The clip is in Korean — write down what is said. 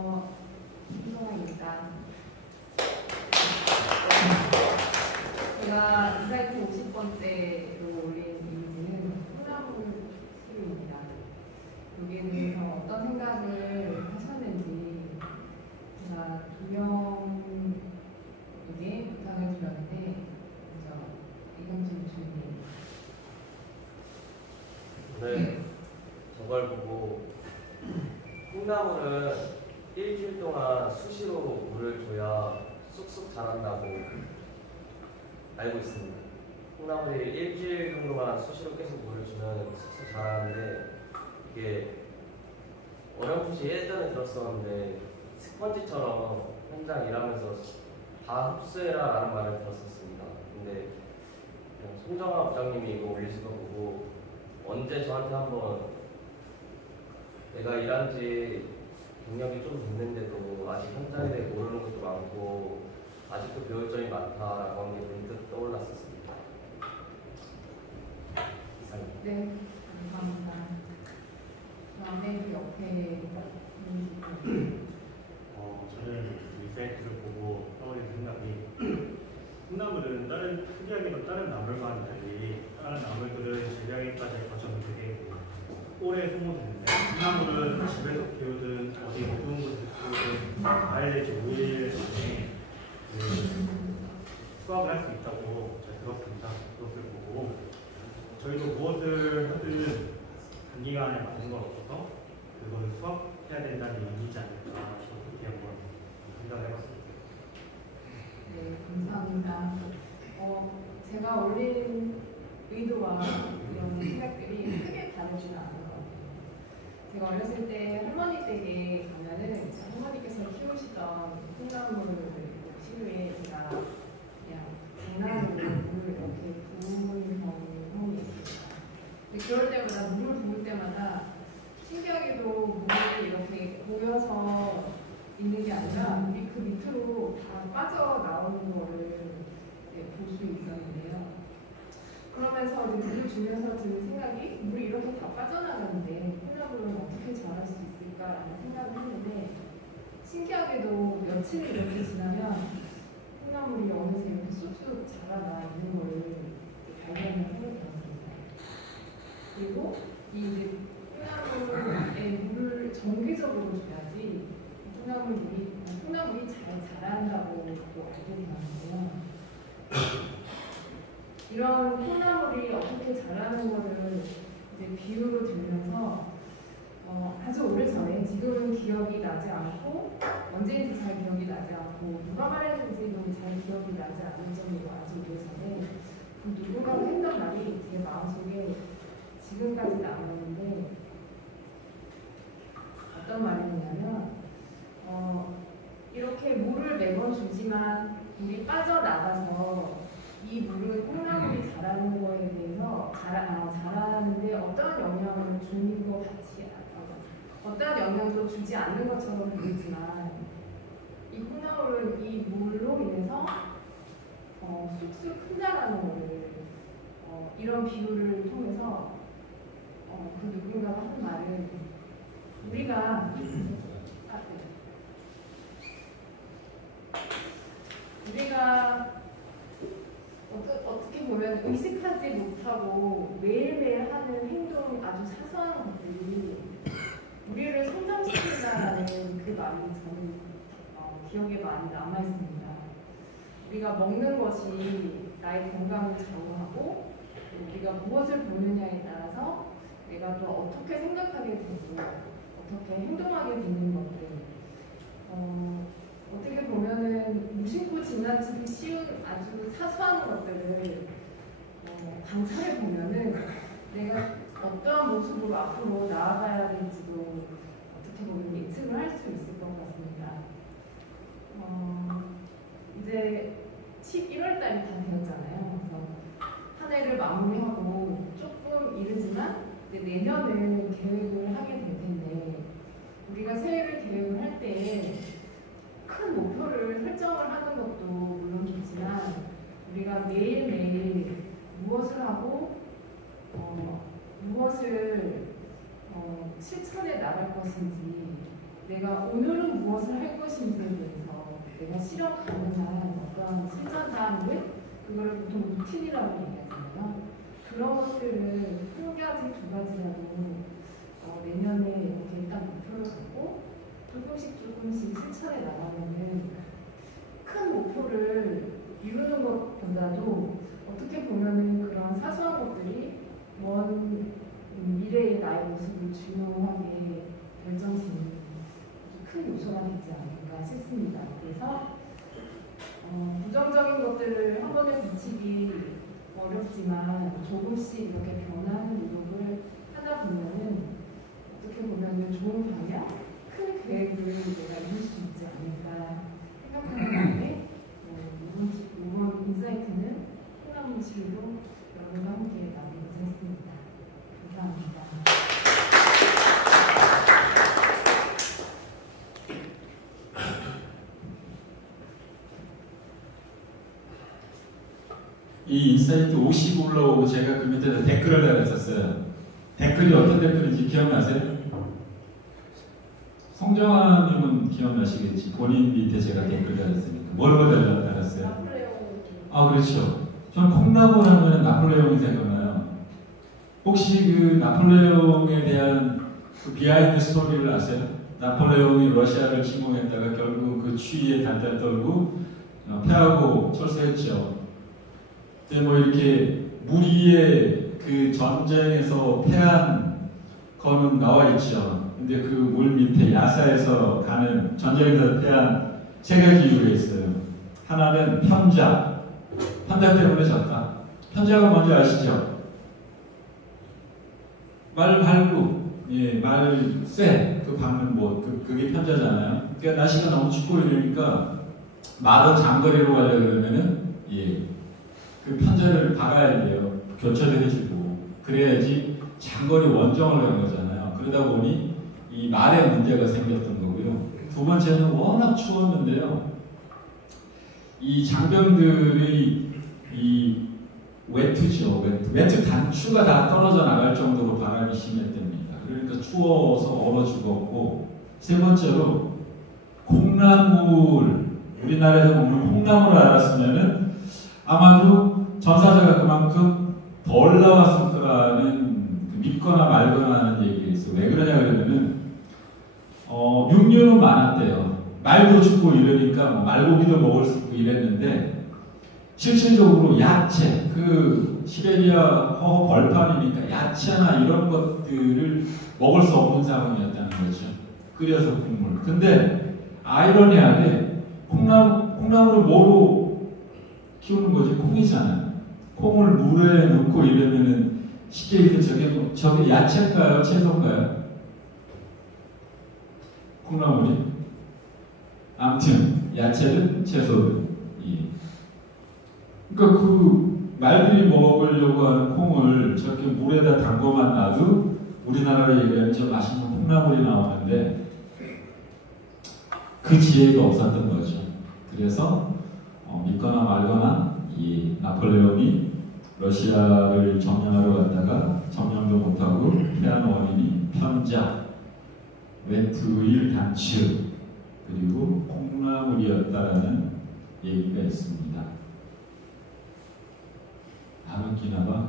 김성아입니다. 제가 이 사이트 50번째로 올린 이미지는 콩나물 시루입니다. 여기에 대해서 어떤 생각을 하셨는지 제가 2명에게 부탁을 드렸는데 먼저 이경준 주인님. 네, 저걸 보고 콩나물은 일주일 동안 수시로 물을 줘야 쑥쑥 자란다고 알고 있습니다. 콩나물이 일주일 정도만 수시로 계속 물을 주면 쑥쑥 자라는데 이게 어렴풋이 예전에 들었었는데 스펀지처럼 현장 일하면서 다 흡수해라 라는 말을 들었었습니다. 근데 송정아 부장님이 이거 올리신 거 보고 언제 저한테 한번 내가 일한 지 경력이 좀 됐는데도 아직 현장에 대해 모르는 것도 많고 아직도 배울 점이 많다라고 한 게 문득 떠올랐었습니다. 이상입니다. 네, 감사합니다. 다음에 옆에 저는 이 사이트를 보고 떠올린 생각이 콩나물은 특이하게도 다른 나물과는 달리 다른 나물들은 재배하기까지 과정이 되게 오래 소모되는데 콩나물은 집에서 키우든 어디 어두운 곳에서 키우든 4일 내지 5일 만에 수확을 할 수 있다고 잘 들었습니다. 그것을 보고 저희도 무엇을 하든 단기간에 맞는 건 없어서 그걸 수확해야 된다는 의미지 않을까 그렇게 한번 생각을 해봤습니다. 네, 감사합니다. 제가 올린 의도와 이런 생각들이 크게 다르지는 않은 것 같아요. 제가 어렸을 때 할머니 댁에 가면은 할머니께서 키우시던 콩나물 시루에 제가 그냥 장난으로 물을 이렇게 부은 경험이 있습니다. 근데 그럴 때마다 물을 부을 때마다 신기하게도 물이 이렇게 고여서 있는 게 아니라 물이 그 밑으로 다 빠져나오는 거를 볼 수 있었는데요. 그러면서 물을 주면서 드는 생각이 물이 이렇게 다 빠져나가는데 콩나물은 어떻게 자랄 수 있을까라는 생각을 했는데 신기하게도 며칠이 이렇게 지나면 콩나물이 어느새 이렇게 쑥쑥 자라나 있는 거를 발견을 하게 되었습니다. 그리고 이 콩나물에 물을 정기적으로 줘야지 콩나물이 잘 자란다고 또 알게 되었는데요. 이런 콩나물이 어떻게 자라는 거를 이제 비유로 들면서 아주 오래전에 지금은 기억이 나지 않고 언제인지 잘 기억이 나지 않고 누가 말했는지도 잘 기억이 나지 않는 정도로 아주 오래전에 그 누군가가 했던 말이 제 마음속에 지금까지 남았는데 어떤 말이냐면 이렇게 물을 매번 주지만 물이 빠져나가서 이 물은 콩나물이 자라는 거에 대해서 자라는데 어떠한 영향을 주는 것 같이 어떠한 영향도 주지 않는 것처럼 보이지만 이 콩나물은 이 물로 인해서 쑥쑥 큰다라는 거를 이런 비유를 통해서 그 누군가가 한 말은 우리가 어떻게 보면 의식하지 못하고 매일매일 하는 행동 아주 사소한 것들이 우리를 성장시킨다는 그 말이 저는 기억에 많이 남아있습니다. 우리가 먹는 것이 나의 건강을 좌우하고 우리가 무엇을 보느냐에 따라서 내가 또 어떻게 생각하게 되고 어떻게 행동하게 되는 것들 어떻게 보면은 무심코 지나치기 쉬운 아주 사소한 것들을 관찰해 보면은 내가 어떠한 모습으로 앞으로 나아가야 될지도 어떻게 보면 예측을 할 수 있을 것 같습니다. 이제 11월 달이 다 되었잖아요. 그래서 한 해를 마무리하고 조금 이르지만 내년을 계획을 하게 될 텐데 우리가 새해를 계획을 할 때에 큰 목표를 설정을 하는 것도 물론 좋지만 우리가 매일매일 무엇을 하고 무엇을 실천해 나갈 것인지 내가 오늘은 무엇을 할 것인지에 대해서 내가 실현 가능한 어떤 실전 사항들, 그거를 보통 루틴이라고 얘기하잖아요. 그런 것들을 한 가지, 두 가지라도 내년에 이렇게 일단 목표를 갖고 조금씩 실천해 나가면은 큰 목표를 이루는 것보다도 어떻게 보면은 그런 사소한 것들이 먼 미래의 나의 모습을 중요하게 결정짓는 큰 요소가 되지 않을까 싶습니다. 그래서 부정적인 것들을 한 번에 고치기 어렵지만 조금씩 이렇게 변하는 노력을 하다 보면은 어떻게 보면은 좋은 방향, 큰 계획을 내가 이룰 수 있지 않을까 생각하는 건데 이번 인사이트는 콩나물실로 여러분과 함께 나누고자 했습니다. 감사합니다. 이 인사이트 50 올라오고 제가 그 밑에다 댓글을 달았었어요. 댓글이 어떤 댓글인지 기억나세요? 성정아님은 기억나시겠지. 본인 밑에 제가 댓글 달았으니까. 뭐라고 달았어요? 아, 그렇죠. 전 콩나물 하면 나폴레옹이 생각나요. 혹시 그 나폴레옹에 대한 그 비하인드 스토리를 아세요? 나폴레옹이 러시아를 침공했다가 결국 그 추위에 달달 떨고 패하고 철수했죠. 근데 뭐 이렇게 무리의 그 전쟁에서 패한 거는 나와 있죠. 근데 그 물 밑에 야사에서 가는 전쟁에서 패한 세 가지 이유가 있어요. 하나는 편자. 편자 때문에 졌다. 편자가 뭔지 아시죠? 말 발구, 예, 말 쇠, 그 박는 그게 편자잖아요. 그러니까 날씨가 너무 춥고 이러니까 말은 장거리로 가려고 그러면은, 예, 그 편자를 박아야 돼요. 교체를 해주고. 그래야지 장거리 원정을 한 거잖아요. 그러다 보니 이 말에 문제가 생겼던 거고요. 두 번째는 워낙 추웠는데요. 이 장병들의 이 외투죠. 외투 단추가 다 떨어져 나갈 정도로 바람이 심했답니다. 그러니까 추워서 얼어 죽었고, 세 번째로 콩나물, 우리나라에서 먹는 콩나물을 알았으면은 아마도 전사자가 그만큼 덜 나왔을 거라는 믿거나 말거나 하는 얘기가 있어요. 왜 그러냐 그러면은 육류는 많았대요. 말도 죽고 이러니까 말고기도 먹을 수 있고 이랬는데 실질적으로 야채, 그 시베리아 허허 벌판이니까 야채나 이런 것들을 먹을 수 없는 상황이었다는 거죠. 끓여서 국물. 근데 아이러니하게 콩나물을 뭐로 키우는 거지? 콩이잖아요. 콩을 물에 넣고 이러면은 쉽게 얘기해서 저게 야채인가요? 채소인가요? 콩나물이? 아무튼 야채든 채소든. 그러니까 그 말들이 먹으려고 하는 콩을 저렇게 물에다 담궈만 놔도 우리나라로 얘기하면 저 맛있는 콩나물이 나오는데 그 지혜가 없었던 거죠. 그래서 믿거나 말거나 이 나폴레옹이 러시아를 점령하러 갔다가 점령도 못하고 패한 원인이 편자, 외투의 단추, 그리고 콩나물이었다라는 얘기가 있습니다. 안 웃기나 봐.